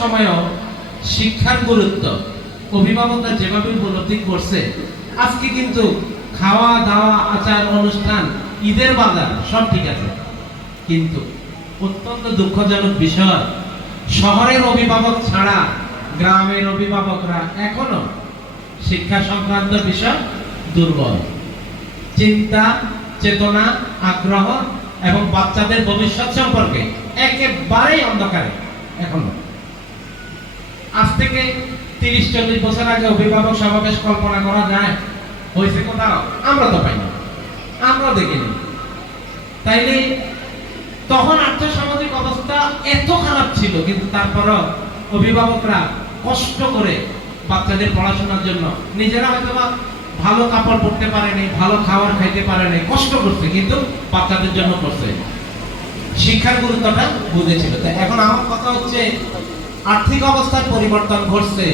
সময়ও শিক্ষার গুরুত্ব অভিভাবকরা যেভাবে উপলব্ধি করছে, আজকে কিন্তু খাওয়া দাওয়া আচার অনুষ্ঠান ঈদের বাজার সব ঠিক আছে, কিন্তু অত্যন্ত দুঃখজনক বিষয় শহরের অভিভাবক ছাড়া গ্রামের অভিভাবকরা এখনো শিক্ষা সংক্রান্ত বিষয় দুর্বল। চিন্তা চেতনা আগ্রহ এবং বাচ্চাদের ভবিষ্যৎ সম্পর্কে একেবারেই অন্ধকারে এখনো। আজ থেকে 30-40 বছর আগে অভিভাবক সমাবেশ কল্পনা করা যায় হয়েছে কোথাও? আমরা তো পাইনি, আমরা দেখিনি। তাইলে তখন আর্থসামাজিক অবস্থা এত খারাপ ছিল, কিন্তু তারপরও অভিভাবকরা কষ্ট করে বাচ্চাদের পড়াশোনার জন্য, নিজেরা হয়তো ভালো কাপড় পরতে পারেনি, ভালো খাবার খাইতে পারেনি, কষ্ট করছে, কিন্তু বাচ্চাদের জন্য করছে, শিক্ষার গুরুত্বটা বুঝেছিল। তাই এখন আমার কথা হচ্ছে, আর্থিক অবস্থার পরিবর্তন ঘটছে,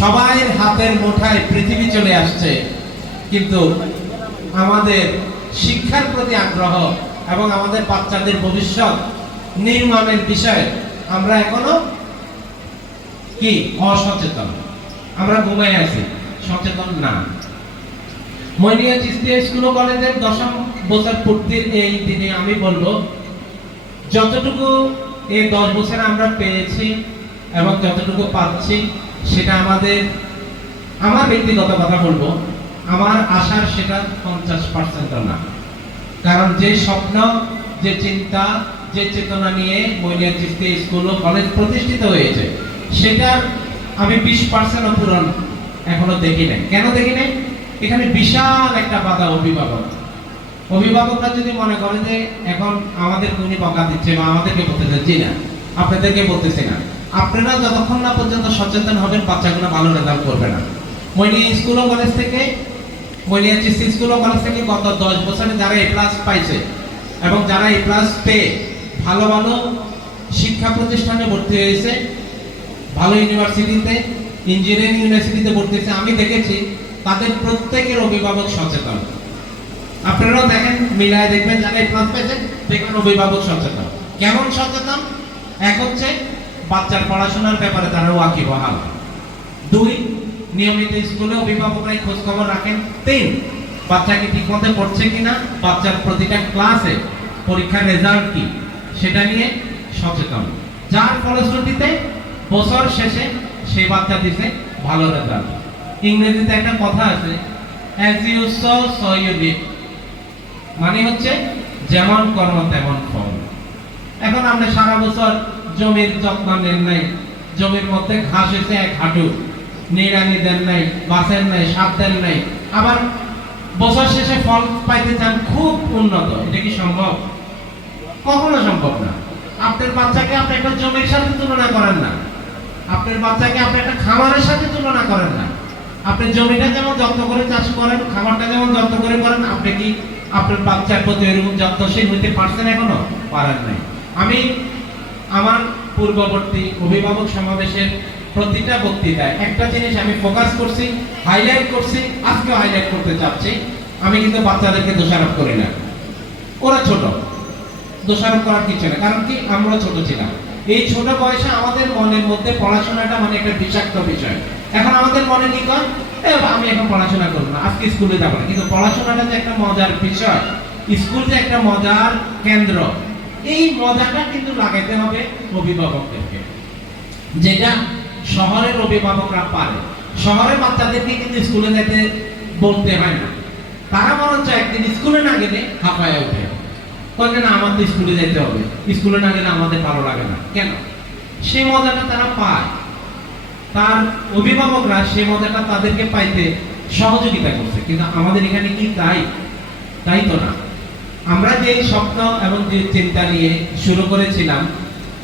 সবাই হাতের মুঠায় পৃথিবী চলে আসছে, কিন্তু আমাদের শিক্ষার প্রতি আগ্রহ এবং আমাদের বাচ্চাদের ভবিষ্যৎ নির্মাণের বিষয়ে আমরা এখনো কি অসচেতন, আমরা ঘুমাই আছি, সচেতন না। মইনিয়া চিস্তিয়া স্কুল ও কলেজের 10ম বছর পূর্তির এই দিনে আমি বলবো, যতটুকু এই 10 বছরে আমরা পেয়েছি এবং যতটুকু পাচ্ছি, সেটা আমার ব্যক্তিগত কথা বলবো, আমার আশার সেটা 50% না। কারণ যে স্বপ্ন, যে চিন্তা, যে চেতনা নিয়ে মইনিয়া চিস্তিয়া স্কুল ও কলেজ প্রতিষ্ঠিত হয়েছে, সেটার আমি 20% পূরণ এখনো দেখি নাই। কেন দেখি নাই? এখানে বিশাল একটা বাধা অভিভাবকরা যদি মনে করে যে এখন আমাদের উনি বকা দিচ্ছে বা আমাদেরকে বলতে চাচ্ছি না, আপনাদেরকে বলতেছি না, আপনারা যতক্ষণ না পর্যন্ত সচেতন হবেন, বাচ্চাগুলো ভালো রেজাল্ট করবে না। মইনিয়া স্কুল ও কলেজ থেকে, মইনিয়া চিস্তিয়া স্কুল ও কলেজ থেকে গত 10 বছরে যারা A+ পাইছে এবং যারা A+ পেয়ে ভালো ভালো শিক্ষা প্রতিষ্ঠানে ভর্তি হয়েছে, ভালো ইউনিভার্সিটিতে, ইঞ্জিনিয়ারিং ইউনিভার্সিটিতে ভর্তি হয়েছে, আমি দেখেছি তাদের প্রত্যেকের অভিভাবক সচেতন। আপনারাও দেখেন, মিলায় দেখবেন, যারা A+ পেয়েছেন দেখবেন অভিভাবক সচেতন। কেমন সচেতন? এক হচ্ছে বাচ্চার পড়াশোনার ব্যাপারে তারা ওয়াকিবহাল। 2, নিয়মিত স্কুলে অভিভাবকরাই খোঁজ খবর রাখেন। 3, বাচ্চাকে ঠিকমতো পড়ছে কিনা, বাচ্চার প্রতিটা ক্লাসে পরীক্ষার রেজাল্ট কি, সেটা নিয়ে সচেতন। যার ফলশ্রুতিতে বছর শেষে সেই বাচ্চা দিছে ভালো রেজাল্ট। ইংরেজিতে একটা কথা আছে, as you sow so you reap, মানে হচ্ছে যেমন কর্ম তেমন ফল। এখন আপনি সারা বছর জমির যত্ন নেন নাই, জমির মধ্যে ঘাস হয়েছে 1 হাঁটু, নিড়ানি দেন নাই, বাঁচেন নাই, সার দেন নাই, আবার বছর শেষে ফল পাইতে চান খুব উন্নত, এটা কি সম্ভব? কখনো সম্ভব না। আপনার বাচ্চাকে আপনি একটা জমির সাথে তুলনা করেন না, আপনার বাচ্চাকে আপনি একটা খামারের সাথে তুলনা করেন না। আপনি জমিটা যেমন যত্ন করে চাষ করেন, খামারটা যেমন যত্ন করে করেন, আপনি কি আপনার বাচ্চার প্রতি এরকম যত্নশীল হইতে পারছেন? এখনো পারেন নাই। আমি আমার পূর্ববর্তী অভিভাবক সমাবেশের প্রতিটা বক্তৃতায় একটা জিনিস আমি ফোকাস করছি, হাইলাইট করছি, আজকে হাইলাইট করতে চাচ্ছি। আমি কিন্তু বাচ্চাদেরকে দোষারোপ করি না, ওরা ছোট, দোষারোপ করার কিছু না। কারণ কি, আমরা ছোট ছিলাম। এই ছোট বয়সে আমাদের মনের মধ্যে পড়াশোনাটা মানে একটা বিষাক্ত বিষয়। এখন আমাদের মনে কি কর, আমি এখন পড়াশোনা করবো না, আজকে স্কুলে যাবো না। কিন্তু পড়াশোনাটা যে একটা মজার বিষয়, স্কুল যে একটা মজার কেন্দ্র, এই মজাটা কিন্তু লাগাইতে হবে অভিভাবকদেরকে, যেটা শহরের অভিভাবকরা পারে। শহরের বাচ্চাদেরকে কিন্তু স্কুলে যেতে বলতে হয় না, তারা বরঞ্চ একদিন স্কুলে না গেলে হাঁপায় ওঠে, বলে না আমাদের স্কুলে যেতে হবে, স্কুলে না গেলে আমাদের ভালো লাগে না। কেন? সেই মজাটা তারা পায়, তার অভিভাবকরা সেই মজাটা তাদেরকে পাইতে সহযোগিতা করছে। কিন্তু আমাদের এখানে কি তাই তো না। আমরা যে স্বপ্ন এবং যে চিন্তা নিয়ে শুরু করেছিলাম,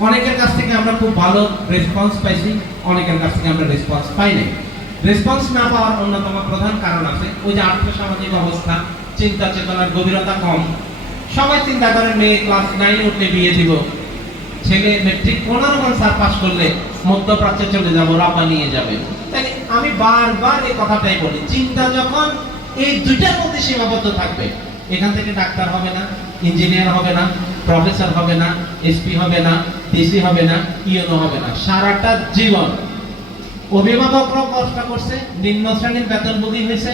অনেকের কাছ থেকে আমরা খুব ভালো রেসপন্স পাইছি, অনেকের কাছ থেকে আমরা রেসপন্স পাই নাই। রেসপন্স না পাওয়ার অন্যতম প্রধান কারণ আছে ওই যে আর্থসামাজিক অবস্থা, চিন্তা চেতনার গভীরতা কম। সবাই চিন্তা করে মেয়ে ক্লাস 9 উঠলে বিয়ে দিব, ছেলে মেট্রিক 15 সাল পাস করলে মধ্যপ্রাচ্যে চলে যাব, রাপা নিয়ে যাবে। তাই আমি বারবার এই কথাটাই বলি, চিন্তা যখন এই দুইটার মধ্যে সীমাবদ্ধ থাকবে, এখান থেকে ডাক্তার হবে না, ইঞ্জিনিয়ার হবে না, প্রফেসর হবে না, এসপি হবে না, ডিসি হবে না, ইউনো হবে না, সারাটা জীবন। অভিভাবকরাও কষ্ট করছে, নিম্ন শ্রেণীর বেতনভোগী হয়েছে,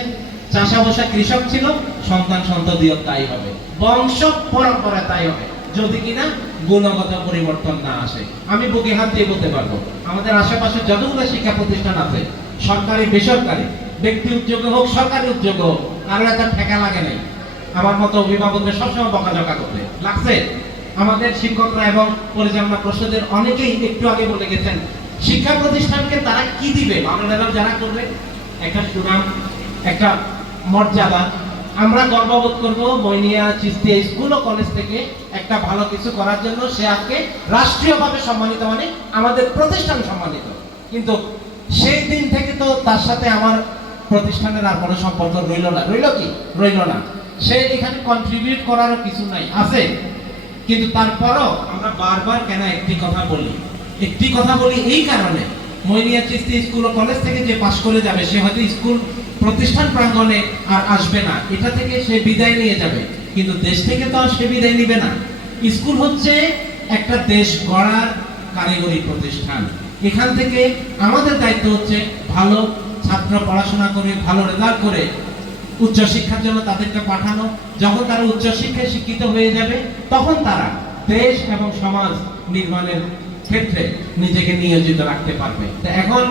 চাষাবসা কৃষক ছিল, সন্তান সন্ততিও তাই হবে, বংশ পরম্পরা তাই হবে, যদি কিনা গুণগত পরিবর্তন না আসে। আমি বুকে হাত দিয়ে বলতে পারবো, আমাদের আশেপাশে যতগুলো শিক্ষা প্রতিষ্ঠান আছে, সরকারি বেসরকারি, ব্যক্তি উদ্যোগে হোক সরকারি উদ্যোগে হোক, কারো একটা ঠেকা লাগে নাই। আমার মতো অভিভাবকদের সবসময় বকাঝকা করতে লাগছে। আমাদের শিক্ষকরা এবং পরিচালনা পরিষদের অনেকেই একটু আগে বলে গেছেন, শিক্ষা প্রতিষ্ঠানকে তারা কি দিবে, বাংলাদেশ যারা করবে একটা সুনাম, একটা মর্যাদা। আমরা গর্ববোধ করব মইনিয়া চিস্তিয়া স্কুল ও কলেজ থেকে একটা ভালো কিছু করার জন্য সে আজকে রাষ্ট্রীয়ভাবে সম্মানিত, মানে আমাদের প্রতিষ্ঠান সম্মানিত। কিন্তু সেই দিন থেকে তো তার সাথে আমার প্রতিষ্ঠানের আর কোনো সম্পর্ক রইল না। রইল না। সে এখানে কন্ট্রিবিউট করারও কিছু নাই, আছে। কিন্তু তারপরও আমরা বারবার কেন একটি কথা বলি এই কারণে, মইনিয়া চিস্তিয়া স্কুল ও কলেজ থেকে যে পাশ করে যাবে সে হয়তো স্কুল প্রতিষ্ঠান প্রাঙ্গণে আর আসবে না, এটা থেকে সে বিদায় নিয়ে যাবে, কিন্তু দেশ থেকে তো আর সে বিদায় নিবে না। স্কুল হচ্ছে একটা দেশ গড়ার কারিগরি প্রতিষ্ঠান। এখান থেকে আমাদের দায়িত্ব হচ্ছে ভালো ছাত্র পড়াশোনা করে ভালো রেজাল্ট করে উচ্চশিক্ষার জন্য তাদেরকে পাঠানো। যখন তারা উচ্চশিক্ষায় শিক্ষিত হয়ে যাবে তখন তারা দেশ এবং সমাজ নির্মাণের ক্ষেত্রে নিজেকে নিয়োজিত রাখতে পারবে। তো এখন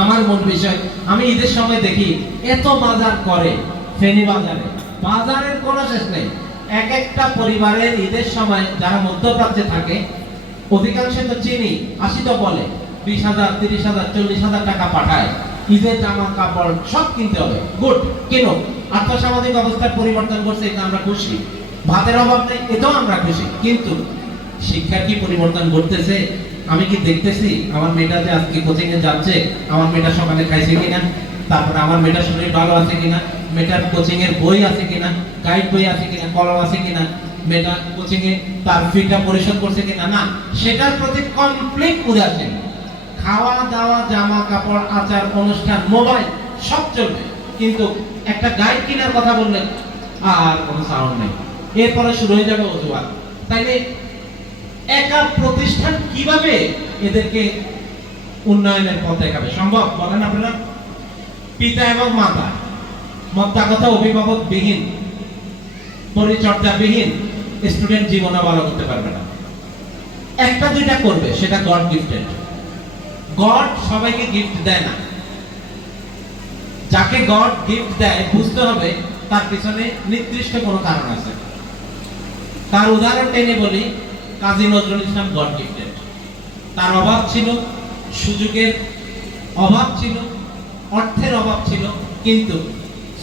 আমার মূল বিষয়, আমি ঈদের সময় দেখি এত বাজার করে ফেনী বাজারের কোনো শেষ নেই। এক একটা পরিবারের ঈদের সময় যারা মধ্যপ্রাচ্যে থাকে অধিকাংশ তো চিনি 80 তো বলে 20,000, 30,000, 40,000 টাকা পাঠায়, ঈদের জামা কাপড় সব কিনতে হবে। গুড, কেন? আর্থসামাজিক অবস্থার পরিবর্তন করছে, এটা আমরা খুশি। ভাতের অভাব নেই, এটাও আমরা খুশি। কিন্তু শিক্ষার কি পরিবর্তন ঘটতেছে? আমি কি দেখতেছি আমার মেয়েটা যে আজকে কোচিং এ যাচ্ছে, আমার মেয়েটা সকালে খাইছে কিনা, তারপরে আমার মেয়েটার শরীর ভালো আছে কিনা, মেয়েটার কোচিং এর বই আছে কিনা, গাইড বই আছে কিনা, কলম আছে কিনা, মেয়েটা কোচিং এ তার ফিটা পরিশোধ করছে কিনা, না, সেটার প্রতি কমপ্লিট উদাসীন। খাওয়া দাওয়া, জামা কাপড়, আচার অনুষ্ঠান, মোবাইল সব চলবে, কিন্তু একটা গাইড কেনার কথা বললে আর কোনো সাউন্ড নেই। এরপরে শুরু হয়ে যাবে অজুহাত। তাইলে একা প্রতিষ্ঠান কিভাবে এদেরকে উন্নয়নের পথ দেখাবে? সম্ভব? বলেন আপনারা। পিতা এবং মাতা মত্তা কথা অভিভাবক বিহীন, পরিচর্যা বিহীন স্টুডেন্ট জীবনে ভালো করতে পারবে না। একটা দুইটা করবে, সেটা গড গিফটেড। গড সবাইকে গিফট দেয় না। যাকে গড গিফট দেয় বুঝতে হবে তার পিছনে নির্দিষ্ট কোনো কারণ আছে। তার উদাহরণ টেনে বলি, কাজী নজরুল ইসলাম গড গিফটেড। তার অভাব ছিল, সুযোগের অভাব ছিল, অর্থের অভাব ছিল, কিন্তু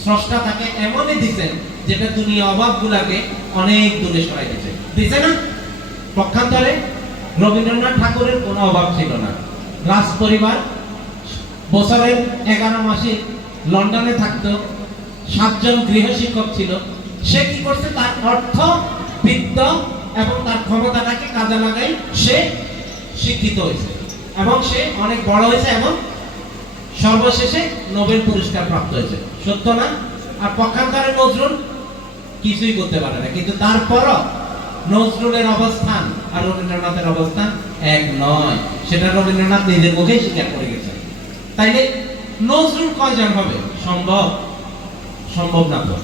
স্রষ্টা তাকে এমনই দিয়েছেন যেটা দুনিয়া অভাবগুলোকে অনেক দূরে সরাই দিছে না? পক্ষান্তরে রবীন্দ্রনাথ ঠাকুরের কোনো অভাব ছিল না। রাজ পরিবার, বছরের 11 মাসে লন্ডনে থাকতো, 7 জন গৃহ শিক্ষক ছিল। সে কি করছে? তার অর্থ, বিত্ত এবং তার ক্ষমতাটাকে কাজে লাগাই সে শিক্ষিত হয়েছে এবং সে অনেক বড় হয়েছে এবং সর্বশেষে নোবেল পুরস্কার প্রাপ্ত হয়েছে। সত্য না? আর পক্ষান্তরে নজরুল কিছুই করতে পারে না, কিন্তু তারপরও নজরুলের অবস্থান আর রবীন্দ্রনাথের অবস্থান এক নয়, সেটা রবীন্দ্রনাথ নিজের মুখেই স্বীকার করে গেছেন। তাইলে নজরুল কয়জন হবে? সম্ভব না তো।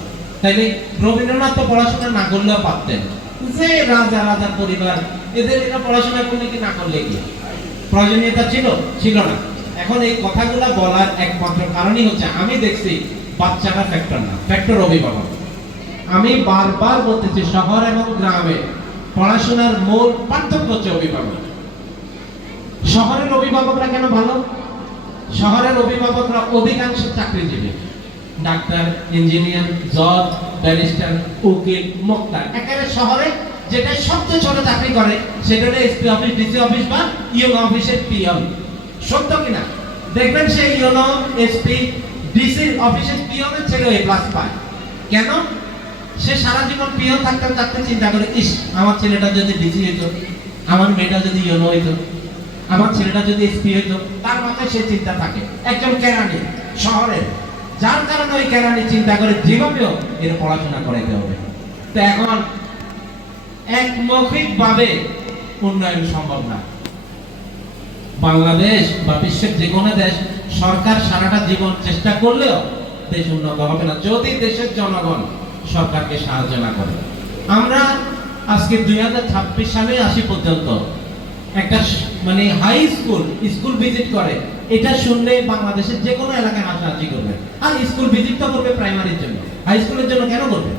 তাইলে রবীন্দ্রনাথ তো পড়াশোনা না করলেও পারতেন। যে রাজার পরিবার, এরা পড়াশোনা করলে কি না করলে কি প্রয়োজনীয়তা ছিল না। এখন এই কথাগুলো বলার একমাত্র কারণই হচ্ছে আমি দেখছি বাচ্চাটা ফ্যাক্টর না, ফ্যাক্টর অভিভাবক। আমি বারবার বলতেছি শহর এবং গ্রামে পড়াশোনার মূল পার্থক্য হচ্ছে অভিভাবক। শহরের অভিভাবকরা কেন ভালো? শহরের অভিভাবকরা অধিকাংশ চাকরিজীবী, ডাক্তার, ইঞ্জিনিয়ার, জজ, ব্যারিস্টার, উকিল, মোক্তার। একেবারে শহরে যেটা সবচেয়ে ছোট চাকরি করে সেটা হলো এসপি অফিস, ডিসি অফিস বা ইউনো অফিসের পিয়ন। সত্য কিনা? দেখবেন সেই ইউনো, এসপি, ডিসি অফিসের পিয়নের ছেলে A+ পায়। কেন? সে সারা জীবন পিয়ন থাকতে চিন্তা করে, ইস আমার ছেলেটা যদি ডিসি হইতো, আমার মেয়েটা যদি ইউনো হইতো, আমার ছেলেটা যদি এসপি হইতো। তার মাথায় সে চিন্তা থাকে। একজন কেরানি শহরের, যার কারণে ওই কেরানি চিন্তা করে যেভাবেও এর পড়াশোনা করাইতে হবে। তো এখন একমৌখিক ভাবে উন্নয়ন সম্ভব না। বাংলাদেশ বা বিশ্বের যে কোনো দেশ সরকার সারাটা জীবন চেষ্টা করলেও দেশ উন্নত হবে না যদি দেশের জনগণ সরকারকে সাহায্য না করে। আমরা আজকে 2026 সালে আসি পর্যন্ত একটা মানে হাই স্কুল ভিজিট করে, এটা শুনলে বাংলাদেশের যে কোনো এলাকায় হাসাহাসি করবে। আর স্কুল ভিজিট তো করবে প্রাইমারির জন্য, হাই স্কুলের জন্য কেন করবে?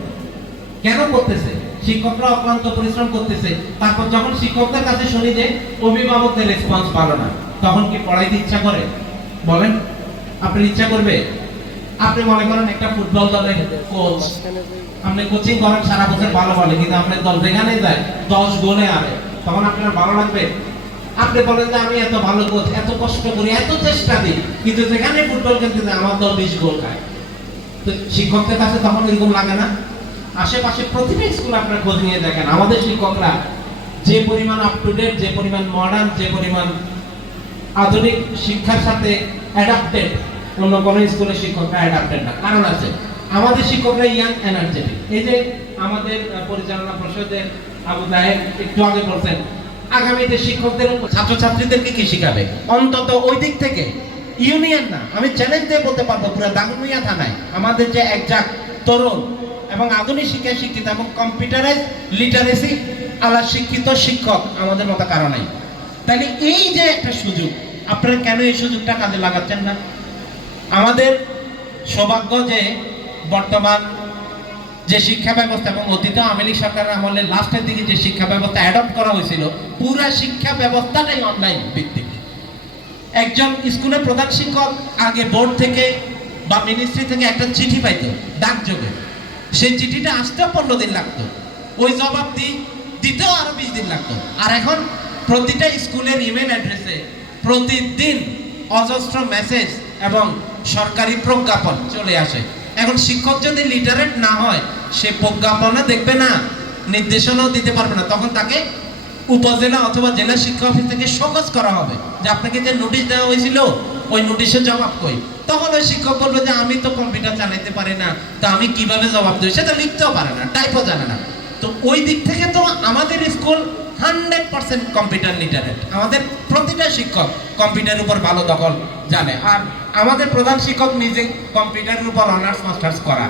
কেন করতেছে? শিক্ষকরা অক্লান্ত পরিশ্রম করতেছে, তারপর যখন শিক্ষকদের কাছে শুনি যে অভিভাবকদের রেসপন্স ভালো না, তখন কি পড়াইতে ইচ্ছা করে? বলেন, আপনার ইচ্ছা করবে? আপনি মনে করেন একটা ফুটবল দলের কোচ, আপনি কোচিং করেন সারা বছর ভালো বলে, কিন্তু আপনার দল যেখানে যায় 10 গোলে আরে, তখন আপনার ভালো লাগবে? আপনি বলেন যে আমি এত ভালো কোচ, এত কষ্ট করি, এত চেষ্টা দিই, কিন্তু যেখানে ফুটবল খেলতে যায় আমার দল 20 গোল খায়। তো শিক্ষকদের কাছে তখন এরকম লাগে না? আশেপাশে প্রতিটা স্কুল আপনার খোঁজ নিয়ে দেখেন, আমাদের শিক্ষকরা যে পরিমাণ আপ টু ডেট, যে পরিমাণ মডার্ন, যে পরিমাণ আধুনিক শিক্ষার সাথে অ্যাডাপ্টেড, অন্য কোনো স্কুলের শিক্ষকরা অ্যাডাপ্টেড না। কারণ আছে, আমাদের শিক্ষকরা ইয়াং এনার্জেটিক। এই যে আমাদের পরিচালনা পরিষদের আবু তাহের একটু আগে বলছেন, আগামীতে শিক্ষকদের ছাত্রছাত্রীদেরকে কি শিখাবে? অন্তত ওই দিক থেকে ইউনিয়ন না, আমি চ্যালেঞ্জ দিয়ে বলতে পারবো পুরো দাগনভূঞা থানায় আমাদের যে একজাক তরুণ এবং আধুনিক শিক্ষায় শিক্ষিত এবং কম্পিউটারাইজ লিটারেসি আলা শিক্ষিত শিক্ষক আমাদের মতো কারো নাই। তাহলে এই যে একটা সুযোগ, আপনারা কেন এই সুযোগটা কাজে লাগাচ্ছেন না? আমাদের সৌভাগ্য যে বর্তমান যে শিক্ষা ব্যবস্থা এবং অতীত আওয়ামী লীগ সরকারের আমলে লাস্টের দিকে যে শিক্ষা ব্যবস্থা অ্যাডপ্ট করা হয়েছিল, পুরা শিক্ষা ব্যবস্থাটাই অনলাইন ভিত্তিক। একজন স্কুলের প্রধান শিক্ষক আগে বোর্ড থেকে বা মিনিস্ট্রি থেকে একটা চিঠি পাইতো ডাকযোগে, সেই চিঠিটা আসতেও 15 দিন লাগতো, ওই জবাব দিতেও আরো 20 দিন লাগতো। আর এখন প্রতিটা স্কুলের ইমেল অ্যাড্রেসে প্রতিদিন অজস্র মেসেজ এবং সরকারি প্রজ্ঞাপন চলে আসে। এখন শিক্ষক যদি লিটারেট না হয়, সে প্রজ্ঞাপনে দেখবে না, নির্দেশনাও দিতে পারবে না, তখন তাকে উপজেলা অথবা জেলা শিক্ষা অফিস থেকে শোকজ করা হবে যে আপনাকে যে নোটিশ দেওয়া হয়েছিল ওই নোটিশের জবাব কই। তখন ওই শিক্ষক বলবে যে আমি তো কম্পিউটার চালাইতে পারি না, তা আমি কিভাবে জবাব দেব? সেটা লিখতেও পারে না, টাইপও জানে না। তো ওই দিক থেকে তো আমাদের স্কুল 100% কম্পিউটার লিটারেট। আমাদের প্রতিটা শিক্ষক কম্পিউটারের উপর ভালো দখল জানে। আর আমাদের প্রধান শিক্ষক নিজে কম্পিউটারের উপর অনার্স মাস্টার্স করা,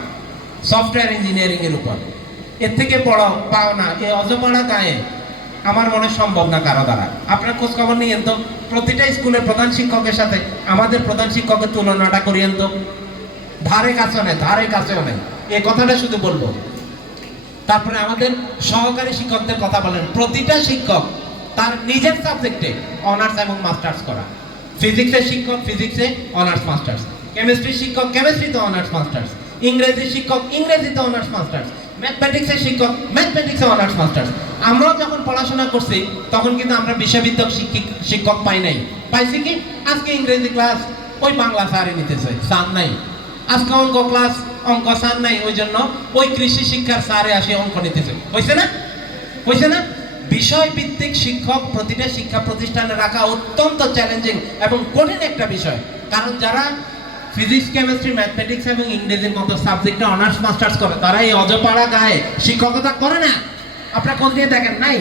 সফটওয়্যার ইঞ্জিনিয়ারিং এর উপর। এর থেকে বড় পাওনা এই অজপাড়া গায়ে আমার মনে সম্ভব না কারো দ্বারা। আপনার খোঁজ খবর নিয়েন তো, প্রতিটা স্কুলের প্রধান শিক্ষকের সাথে আমাদের প্রধান শিক্ষকের তুলনাটা করিয়েন তো, ধারে কাছেও নেই। এই কথাটা শুধু বলবো। তারপরে আমাদের সহকারী শিক্ষকদের কথা বলেন, প্রতিটা শিক্ষক তার নিজের সাবজেক্টে অনার্স এবং মাস্টার্স করা। ফিজিক্সের শিক্ষক ফিজিক্সে অনার্স মাস্টার্স, কেমিস্ট্রি শিক্ষক কেমিস্ট্রিতে অনার্স মাস্টার্স, ইংরেজি শিক্ষক ইংরেজিতে অনার্স মাস্টার্স, ম্যাথমেটিক্সের শিক্ষক ম্যাথমেটিক্সে অনার্স মাস্টার্স। আমরাও যখন পড়াশোনা করছি তখন কিন্তু আমরা বিষয়ভিত্তিক শিক্ষক পাই নাই। পাইছি কি? আজকে ইংরেজি ক্লাস ওই বাংলা স্যারই নিতেছে, স্যার নাই। আজকে অঙ্ক ক্লাস অঙ্ক স্যার নাই, ওই জন্য ওই কৃষি শিক্ষার স্যারে আসে অঙ্ক নিতেছে। হয়েছে না? বিষয় ভিত্তিক শিক্ষক প্রতিটা শিক্ষা প্রতিষ্ঠানে রাখা অত্যন্ত চ্যালেঞ্জিং এবং কঠিন একটা বিষয়। কারণ যারা ফিজিক্স কেমিস্ট্রি ম্যাথমেটিক্স এবং ইংরেজির মতো সাবজেক্টে অনার্স মাস্টার্স করে, তারা এই অজপাড়া গায়ে শিক্ষকতা করে না। আপনারা কোন দিয়ে দেখেন? নাই।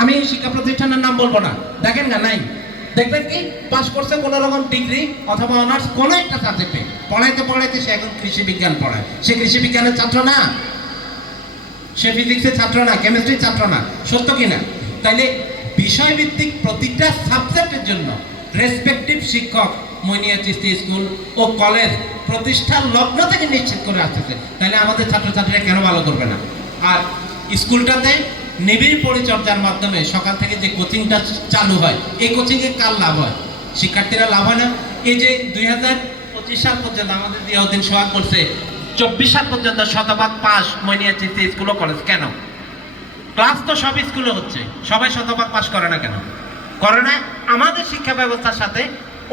আমি শিক্ষা প্রতিষ্ঠানের নাম বলবো না, দেখেন না, নাই। দেখবেন কি পাস করছে কোনো রকম ডিগ্রি অথবা অনার্স কোনো একটা সাবজেক্টে, পড়াইতে সে এখন কৃষি বিজ্ঞান পড়ায়। সে কৃষি বিজ্ঞানের ছাত্র না, সে ফিজিক্সের ছাত্র না, কেমিস্ট্রির ছাত্র না। সত্য কিনা? তাইলে বিষয়ভিত্তিক প্রতিটা সাবজেক্টের জন্য রেসপেক্টিভ শিক্ষক মইনিয়া চিস্তি স্কুল ও কলেজ প্রতিষ্ঠার লগ্ন থেকে নিশ্চিত করে আসতেছে। তাহলে আমাদের ছাত্রছাত্রীরা কেন ভালো করবে না? আর স্কুলটাতে নিবিড় পরিচর্যার মাধ্যমে সকাল থেকে যে কোচিংটা চালু হয়, এই কোচিংয়ে কার লাভ হয়? শিক্ষার্থীরা লাভ হয় না? এই যে 2025 সাল পর্যন্ত আমাদের জিয়াউদ্দিন সোহাগ করছে 24 সাল পর্যন্ত শতভাগ পাস মইনিয়া চিস্তি স্কুল ও কলেজ। কেন? ক্লাস তো সব স্কুলে হচ্ছে, সবাই শতভাগ পাস করে না কেন? করে না আমাদের শিক্ষা ব্যবস্থার সাথে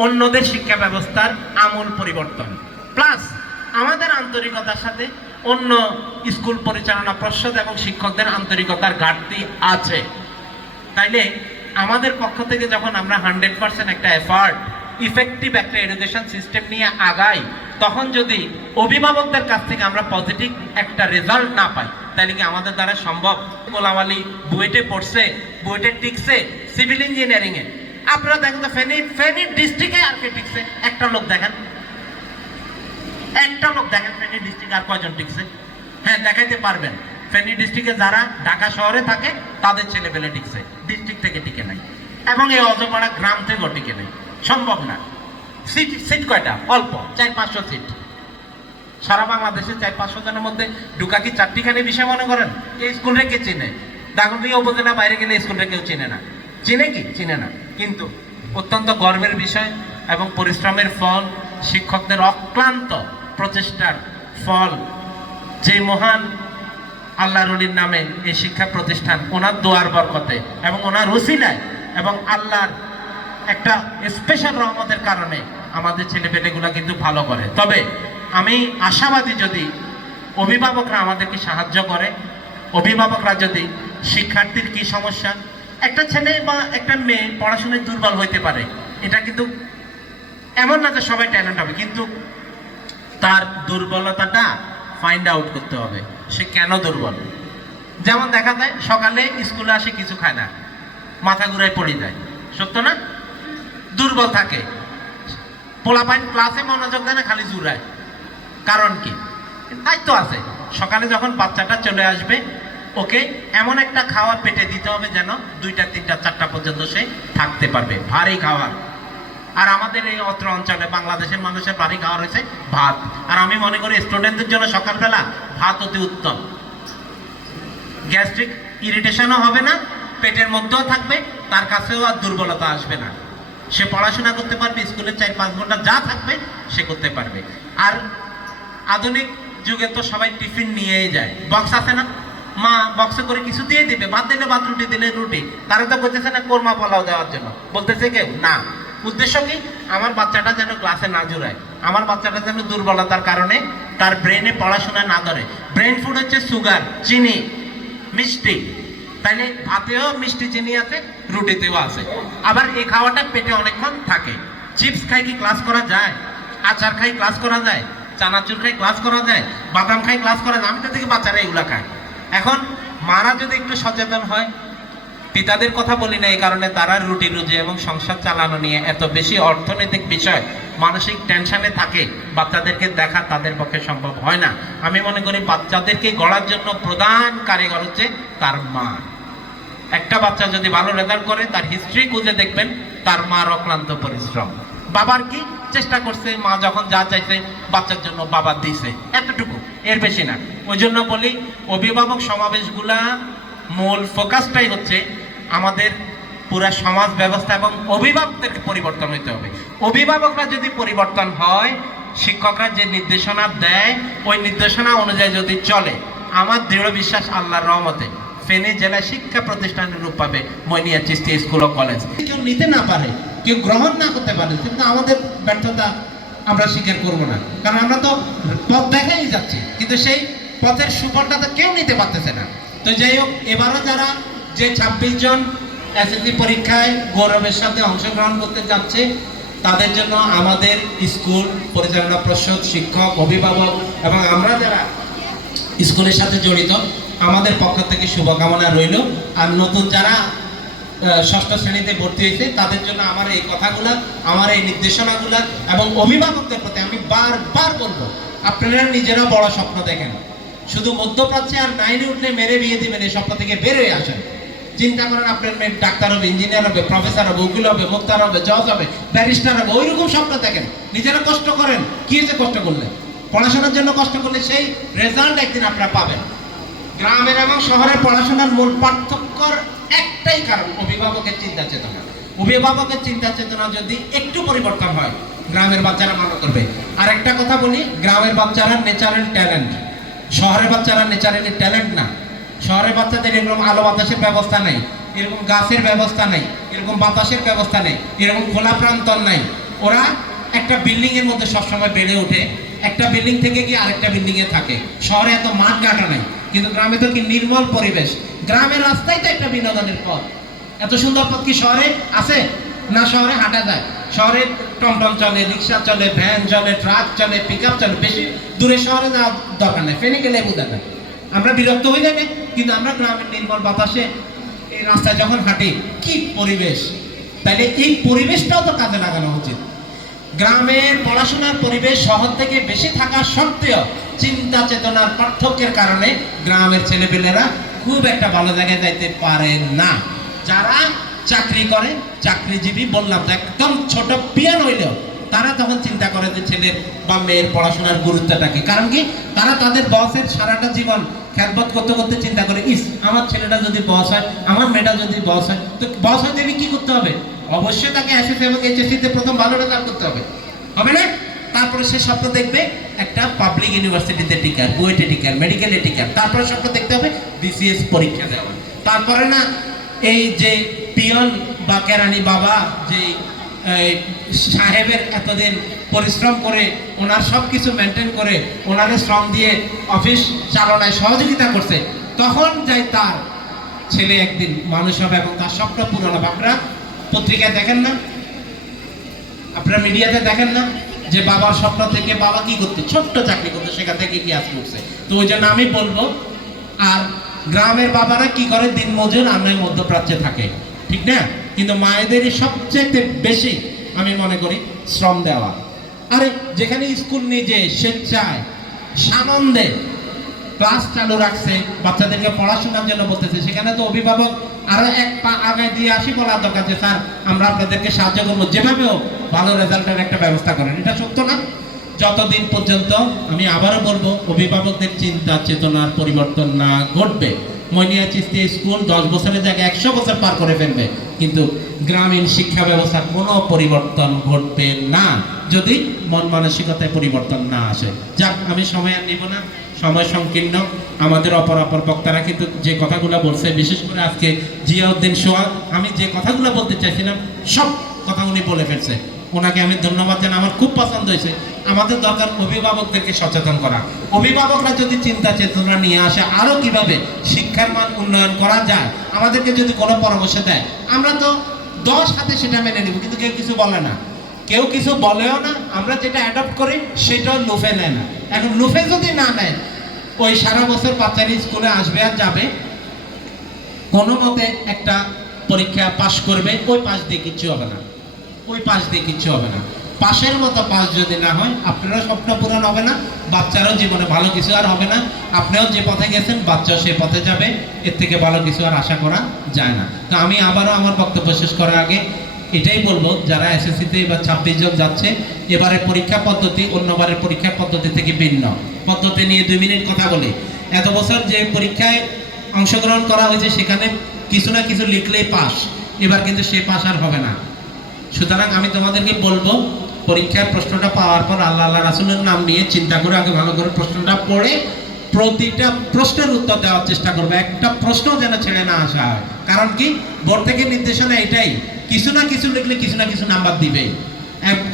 অন্যদের শিক্ষা ব্যবস্থার আমূল পরিবর্তন, প্লাস আমাদের আন্তরিকতার সাথে অন্য স্কুল পরিচালনা পর্ষদ এবং শিক্ষকদের আন্তরিকতার ঘাটতি আছে। তাইলে আমাদের পক্ষ থেকে যখন আমরা 100% একটা এফার্ট, ইফেক্টিভ একটা এডুকেশন সিস্টেম নিয়ে আগাই, তখন যদি অভিভাবকদের কাছ থেকে আমরা পজিটিভ একটা রেজাল্ট না পাই, তাইলে কি আমাদের দ্বারা সম্ভব? গোলামালি বুয়েটে পড়ছে, বুয়েটে টিকছে সিভিল ইঞ্জিনিয়ারিং এ। আপনারা দেখেন তো ফেনী ডিস্ট্রিক্টে আর কে টিকছে? একটা লোক দেখেন, একটা লোক দেখেন ফেনী ডিস্ট্রিক্টে আর কয়জন টিকছে? হ্যাঁ, দেখাইতে পারবেন। ফেনী ডিস্ট্রিক্টে যারা ঢাকা শহরে থাকে তাদের ছেলে পেলে টিকছে, ডিস্ট্রিক্ট থেকে টিকে নাই। এবং এই অজপাড়া গ্রাম থেকেও টিকে নেই, সম্ভব না। সিট কয়টা? অল্প, 400-500 সিট। সারা বাংলাদেশে 400-500 জনের মধ্যে ঢুকা কি চারটিখানি বিষয় মনে করেন? এই স্কুলটা কে চিনে? দাগনভূঞা উপজেলা বাইরে গেলে স্কুলটা কেউ চিনে না। চিনে কি? চিনে না। কিন্তু অত্যন্ত গর্বের বিষয় এবং পরিশ্রমের ফল, শিক্ষকদের অক্লান্ত প্রচেষ্টার ফল, যে মহান আল্লাহর ওলির নামে এই শিক্ষা প্রতিষ্ঠান, ওনার দোয়ার বরকতে এবং ওনার উসিলায় এবং আল্লাহর একটা স্পেশাল রহমতের কারণে আমাদের ছেলেপেলেগুলা কিন্তু ভালো করে। তবে আমি আশাবাদী, যদি অভিভাবকরা আমাদেরকে সাহায্য করে, অভিভাবকরা যদি শিক্ষার্থীর কি সমস্যা, একটা ছেলে বা একটা মেয়ে পড়াশোনায় দুর্বল হইতে পারে, এটা কিন্তু এমন না যে সবাই ট্যালেন্ট হবে, কিন্তু তার দুর্বলতাটা ফাইন্ড আউট করতে হবে, সে কেন দুর্বল। যেমন দেখা যায় সকালে স্কুলে আসে কিছু খায় না, মাথা ঘুরায় পড়ে যায়, সত্য না? দুর্বল থাকে, পোলাপাইন ক্লাসে মনোযোগ দেয় না, খালি জুড়ায়। কারণ কি? দায়িত্ব আছে। সকালে যখন বাচ্চাটা চলে আসবে, ওকে এমন একটা খাওয়ার পেটে দিতে হবে যেন 2টা 3টা 4টা পর্যন্ত সে থাকতে পারবে, ভারী খাবার। আর আমাদের এই অত্র অঞ্চলে বাংলাদেশের মানুষের ভারী খাওয়া রয়েছে ভাত। আর আমি মনে করি স্টুডেন্টদের জন্য সকালবেলা ভাত অতি উত্তম। গ্যাস্ট্রিক ইরিটেশনও হবে না, পেটের মধ্যেও থাকবে, তার কাছেও আর দুর্বলতা আসবে না, সে পড়াশোনা করতে পারবে, স্কুলে 4-5 ঘন্টা যা থাকবে সে করতে পারবে। আর আধুনিক যুগে তো সবাই টিফিন নিয়েই যায়, বক্স আছে না, মা বক্সে করে কিছু দিয়ে দিবে, ভাত দিলে ভাত, রুটি দিলে রুটি। তারা তো বলতেছে না কোরমা পোলাও দেওয়ার জন্য, বলতেছে কেউ না। উদ্দেশ্য কি? আমার বাচ্চাটা যেন ক্লাসে না জুড়ায়, আমার বাচ্চাটা যেন দুর্বলতার কারণে তার ব্রেনে পড়াশোনা না ধরে। ব্রেন ফুড হচ্ছে সুগার, চিনি, মিষ্টি। তাইলে ভাতেও মিষ্টি চিনি আছে, রুটিতেও আছে। আবার এই খাওয়াটা পেটে অনেকক্ষণ থাকে। চিপস খাই কি ক্লাস করা যায়? আচার খাই ক্লাস করা যায়? চানাচুর খাই ক্লাস করা যায়? বাদাম খাই ক্লাস করা যায়? আমি তো দেখি বাচ্চারা এগুলা খায়। এখন মারা যদি একটু সচেতন হয়, পিতাদের কথা বলি না এই কারণে তারা রুটি রুজি এবং সংসার চালানো নিয়ে এত বেশি অর্থনৈতিক বিষয়, মানসিক টেনশনে থাকে, বাচ্চাদেরকে দেখা তাদের পক্ষে সম্ভব হয় না। আমি মনে করি বাচ্চাদেরকে গড়ার জন্য প্রধান কারিগর হচ্ছে তার মা। একটা বাচ্চা যদি ভালো রেজাল্ট করে, তার হিস্ট্রি খুঁজে দেখবেন তার মার অক্লান্ত পরিশ্রম। বাবার কি চেষ্টা করছে, মা যখন যা চাইছে বাচ্চার জন্য বাবা দিছে, এতটুকু, এর বেশি না। ওই জন্য বলি অভিভাবক সমাবেশগুলা মূল ফোকাসটাই হচ্ছে আমাদের পুরা সমাজ ব্যবস্থা এবং অভিভাবকদেরকে পরিবর্তন হইতে হবে। অভিভাবকরা যদি পরিবর্তন হয়, শিক্ষকরা যে নির্দেশনা দেয় ওই নির্দেশনা অনুযায়ী যদি চলে, আমার দৃঢ় বিশ্বাস আল্লাহর রহমতে ফেনী জেলায় শিক্ষা প্রতিষ্ঠানের রূপ পাবে মইনিয়া চিশতিয়া স্কুল ও কলেজ। কেউ নিতে না পারে, কেউ গ্রহণ না করতে পারে, কিন্তু আমাদের ব্যর্থতা আমরা স্বীকার করব না, কারণ আমরা তো পথ দেখাই যাচ্ছি, কিন্তু সেই পথের সুফলটা তো কেউ নিতে পারতেছে না। তো যাই হোক, এবারও যারা যে 26 জন এসএসসি পরীক্ষায় গৌরবের সাথে অংশগ্রহণ করতে যাচ্ছে, তাদের জন্য আমাদের স্কুল পরিচালনা পর্ষদ, শিক্ষক, অভিভাবক এবং আমরা যারা স্কুলের সাথে জড়িত, আমাদের পক্ষ থেকে শুভকামনা রইল। আর নতুন যারা ষষ্ঠ শ্রেণীতে ভর্তি হয়েছে তাদের জন্য আমার এই কথাগুলা, আমার এই নির্দেশনাগুলা এবং অভিভাবকদের প্রতি আমি বারবার বলবো, আপনারা নিজেরা বড় স্বপ্ন দেখেন। শুধু মধ্যপ্রাচ্যে আর 9-এ উঠলে মেরে বিয়ে দিবেন, এই স্বপ্ন থেকে বের হয়ে আসেন। চিন্তা করেন আপনার মেয়ে ডাক্তার হবে, ইঞ্জিনিয়ার হবে, প্রফেসর হবে, উকিল হবে, মুক্তার হবে, জজ হবে, ব্যারিস্টার হবে, ওইরকম স্বপ্ন দেখেন। নিজেরা কষ্ট করেন, কি হয়েছে কষ্ট করলে? পড়াশোনার জন্য কষ্ট করলে সেই রেজাল্ট একদিন আপনারা পাবেন। গ্রামের এবং শহরের পড়াশোনার মূল পার্থক্যর একটাই কারণ, অভিভাবকের চিন্তা চেতনা। অভিভাবকের চিন্তা চেতনা যদি একটু পরিবর্তন হয়, গ্রামের বাচ্চারা ভালো করবে। আর একটা কথা বলি, গ্রামের বাচ্চারা ন্যাচারাল ট্যালেন্ট, শহরের বাচ্চারা ন্যাচারালি ট্যালেন্ট না। শহরের বাচ্চাদের এরকম আলো বাতাসের ব্যবস্থা নেই, এরকম গাছের ব্যবস্থা নেই, এরকম বাতাসের ব্যবস্থা নেই, এরকম খোলা প্রান্তর নাই। ওরা একটা বিল্ডিং এর মধ্যে সবসময় বেড়ে ওঠে, একটা বিল্ডিং থেকে গিয়ে আরেকটা বিল্ডিং এ থাকে। শহরে এত মাঠ ঘাটা নাই, কিন্তু গ্রামে তো কি নির্মল পরিবেশ। গ্রামের রাস্তায় তো একটা বিনোদনের পথ। এত সুন্দর পথ কি শহরে আছে? না, শহরে হাঁটা যায়। শহরে টমটম চলে, রিক্সা চলে, ভ্যান চলে, ট্রাক চলে, পিকআপ চলে, বেশি দূরে শহরে যাওয়ার দরকার নেই। ফেনী গেলে লেবু দেখেন, আমরা বিরক্ত হয়ে যাই না, কিন্তু আমরা গ্রামের নির্মল বাতাসে এই রাস্তায় যখন হাঁটি, কি পরিবেশ! তাইলে এই পরিবেশটাও তো কাজে লাগানো উচিত। গ্রামের পড়াশোনার পরিবেশ শহর থেকে বেশি থাকা সত্ত্বেও চিন্তা চেতনার পার্থক্যের কারণে গ্রামের ছেলেপেলেরা খুব একটা ভালো জায়গায় যাইতে পারে না। যারা চাকরি করে, চাকরিজীবী, বললাম তো একদম ছোট পিয়ান হইলেও তারা তখন চিন্তা করে যে ছেলের বা মেয়ের পড়াশোনার গুরুত্বটা কি। কারণ কি, তারা তাদের বসের সারাটা জীবন খেদমত করতে করতে চিন্তা করে, ইস আমার ছেলেটা যদি বস হয়, আমার মেয়েটা যদি বস হয়, তো বস হইতে কি করতে হবে? অবশ্যই তাকে এসএসসি এবং এইচএসসিতে প্রথম ভালো রেজাল্ট করতে হবে, হবে না? তারপরে সে স্বপ্ন দেখবে একটা পাবলিক ইউনিভার্সিটিতে টিকার, বুয়েটে টিকার, মেডিকেলে টিকার। তারপরে স্বপ্ন দেখতে হবে বিসিএস পরীক্ষা দেওয়া। তারপরে না এই যে পিয়ন বা কেরানি বাবা যে সাহেবের এতদিন পরিশ্রম করে ওনার সব কিছু মেনটেন করে ওনারে শ্রম দিয়ে অফিস চালনায় সহযোগিতা করছে, তখন যাই তার ছেলে একদিন মানুষ হবে এবং তার স্বপ্ন পূরণ হবে। আপনারা পত্রিকায় দেখেন না, আপনারা মিডিয়াতে দেখেন না যে বাবার স্বপ্ন থেকে বাবা কি করতে, ছোট্ট চাকরি করতে, সেখান থেকে কি আজ করছে। তো ওই জন্য আমি বলবো, আর গ্রামের বাবারা কি করে, দিন মজুর, আমরা মধ্যপ্রাচ্যে থাকে, ঠিক না? কিন্তু মায়েদেরই সবচেয়ে বেশি আমি মনে করি শ্রম দেওয়া। আরে যেখানে স্কুল নিজে স্বেচ্ছায় সানন্দে ক্লাস চালু রাখছে, বাচ্চাদেরকে পড়াশোনার জন্য বলতেছে, সেখানে তো অভিভাবক আরো এক পা আগে দিয়ে আসি বলার দরকার যে স্যার আমরা আপনাদেরকে সাহায্য করবো, যেভাবেও ভালো রেজাল্টের একটা ব্যবস্থা করেন। এটা সত্য না? যতদিন পর্যন্ত, আমি আবারও বলবো, অভিভাবকদের চিন্তা চেতনার পরিবর্তন না ঘটবে, মইনিয়া চিস্তিয়া স্কুল 10 বছরের জায়গায় 100 বছর পার করে ফেলবে, কিন্তু গ্রামীণ শিক্ষা ব্যবস্থার কোনো পরিবর্তন ঘটবে না যদি মন মানসিকতায় পরিবর্তন না আসে। যাক, আমি সময় আর নিব না, সময় সংকীর্ণ। আমাদের অপর বক্তারা কিন্তু যে কথাগুলো বলছে, বিশেষ করে আজকে জিয়াউদ্দিন সোহাগ, আমি যে কথাগুলো বলতে চাইছিলাম সব কথা উনি বলে ফেলছে। ওনাকে আমি ধন্যবাদ জানাই, আমার খুব পছন্দ হয়েছে। আমাদের দরকার অভিভাবকদেরকে সচেতন করা। অভিভাবকরা যদি চিন্তা চেতনা নিয়ে আসে আরো কিভাবে শিক্ষার মান উন্নয়ন করা যায়, আমাদেরকে যদি কোনো পরামর্শ দেয়, আমরা তো 10 হাতে সেটা মেনে নিব, কিন্তু কেউ কিছু বলে না, কেউ কিছু বলেও না। আমরা যেটা অ্যাডপ্ট করি সেটাও লুফে নেয় না। এখন লুফে যদি না নেয়, ওই সারা বছর বাচ্চারা স্কুলে আসবে আর যাবে, কোনো মতে একটা পরীক্ষা পাশ করবে, ওই পাশ দিয়ে কিচ্ছু হবে না, ওই পাশ দিয়ে কিচ্ছু হবে না। পাশের মতো পাশ যদি না হয়, আপনারও স্বপ্ন পূরণ হবে না, বাচ্চারও জীবনে ভালো কিছু আর হবে না। আপনিও যে পথে গেছেন, বাচ্চাও সেই পথে যাবে, এর থেকে ভালো কিছু আর আশা করা যায় না। তো আমি আবারও আমার বক্তব্য শেষ করার আগে এটাই বলবো, যারা এসএসসিতে এবার 26 জন যাচ্ছে, এবারের পরীক্ষা পদ্ধতি অন্যবারের পরীক্ষা পদ্ধতি থেকে ভিন্ন। পদ্ধতি নিয়ে 2 মিনিট কথা বলি। এত বছর যে পরীক্ষায় অংশগ্রহণ করা হয়েছে, সেখানে কিছু না কিছু লিখলেই পাস, এবার কিন্তু সে পাস আর হবে না। সুতরাং আমি তোমাদেরকে বলবো, পরীক্ষার প্রশ্নটা পাওয়ার পর আল্লাহ রাসূলের নাম নিয়ে চিন্তা করে আগে ভালো করে প্রশ্নটা পড়ে প্রতিটা প্রশ্নের উত্তর দেওয়ার চেষ্টা করবে। একটা প্রশ্ন যেন ছেড়ে না আসা হয়। কারণ কি, বোর্ড থেকে নির্দেশনা এটাই, কিছু না কিছু লিখলে কিছু না কিছু নাম্বার দিবে।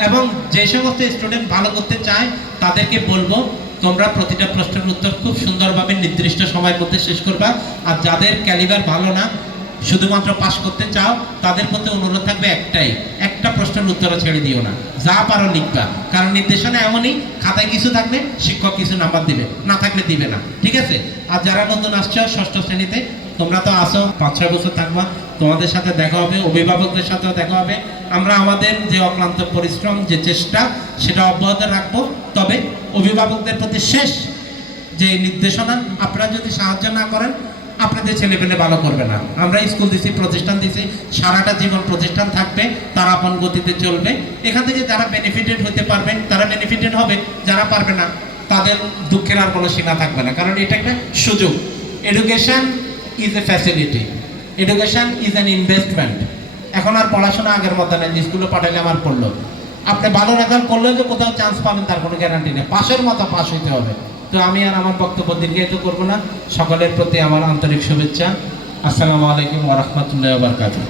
এবং যে সমস্ত স্টুডেন্ট ভালো করতে চায় তাদেরকে বলবো, তোমরা প্রতিটা প্রশ্নের উত্তর খুব সুন্দরভাবে নির্দিষ্ট সময়ের মধ্যে শেষ করবা। আর যাদের ক্যালিবার ভালো না, শুধুমাত্র পাস করতে চাও, তাদের প্রতি অনুরোধ থাকবে একটাই, একটা প্রশ্নের উত্তর ছেড়ে দিও না, যা পারো লিখবা। কারণ নির্দেশনা এমনই, খাতায় কিছু থাকলে শিক্ষক কিছু নাম্বার দিবে, না থাকলে দিবে না, ঠিক আছে? আর যারা নতুন আসছো 6ষ্ঠ শ্রেণীতে, তোমরা তো আসো, 5-6 বছর থাকবা, তোমাদের সাথে দেখা হবে, অভিভাবকদের সাথেও দেখা হবে। আমরা আমাদের যে অক্লান্ত পরিশ্রম, যে চেষ্টা, সেটা অব্যাহত রাখবো। তবে অভিভাবকদের প্রতি শেষ যে নির্দেশনা, আপনারা যদি সাহায্য না করেন, আপনাদের ছেলেপেলে ভালো করবে না। আমরা স্কুল দিছি, প্রতিষ্ঠান দিছি, সারাটা জীবন প্রতিষ্ঠান থাকবে, তারা আপন গতিতে চলবে। এখান থেকে যারা বেনিফিটেড হতে পারবে তারা বেনিফিটেড হবে, যারা পারবে না তাদের দুঃখের আর কোনো সীমা থাকবে না। কারণ এটা একটা সুযোগ। Education is a facility, education is an investment. এখন আর পড়াশোনা আগের মতো নেই, স্কুলে পাঠালে আমার পড়লো, আপনি ভালো রেজাল্ট করলেও যে কোথাও চান্স পাবেন তার কোনো গ্যারান্টি নেই, পাশের মতো পাস হইতে হবে। তো আমি আর আমার বক্তব্য দীর্ঘায়িত করবো না। সকলের প্রতি আমার আন্তরিক শুভেচ্ছা। আসসালামু আলাইকুম ওয়া রাহমাতুল্লাহি ওয়া বারাকাতুহু।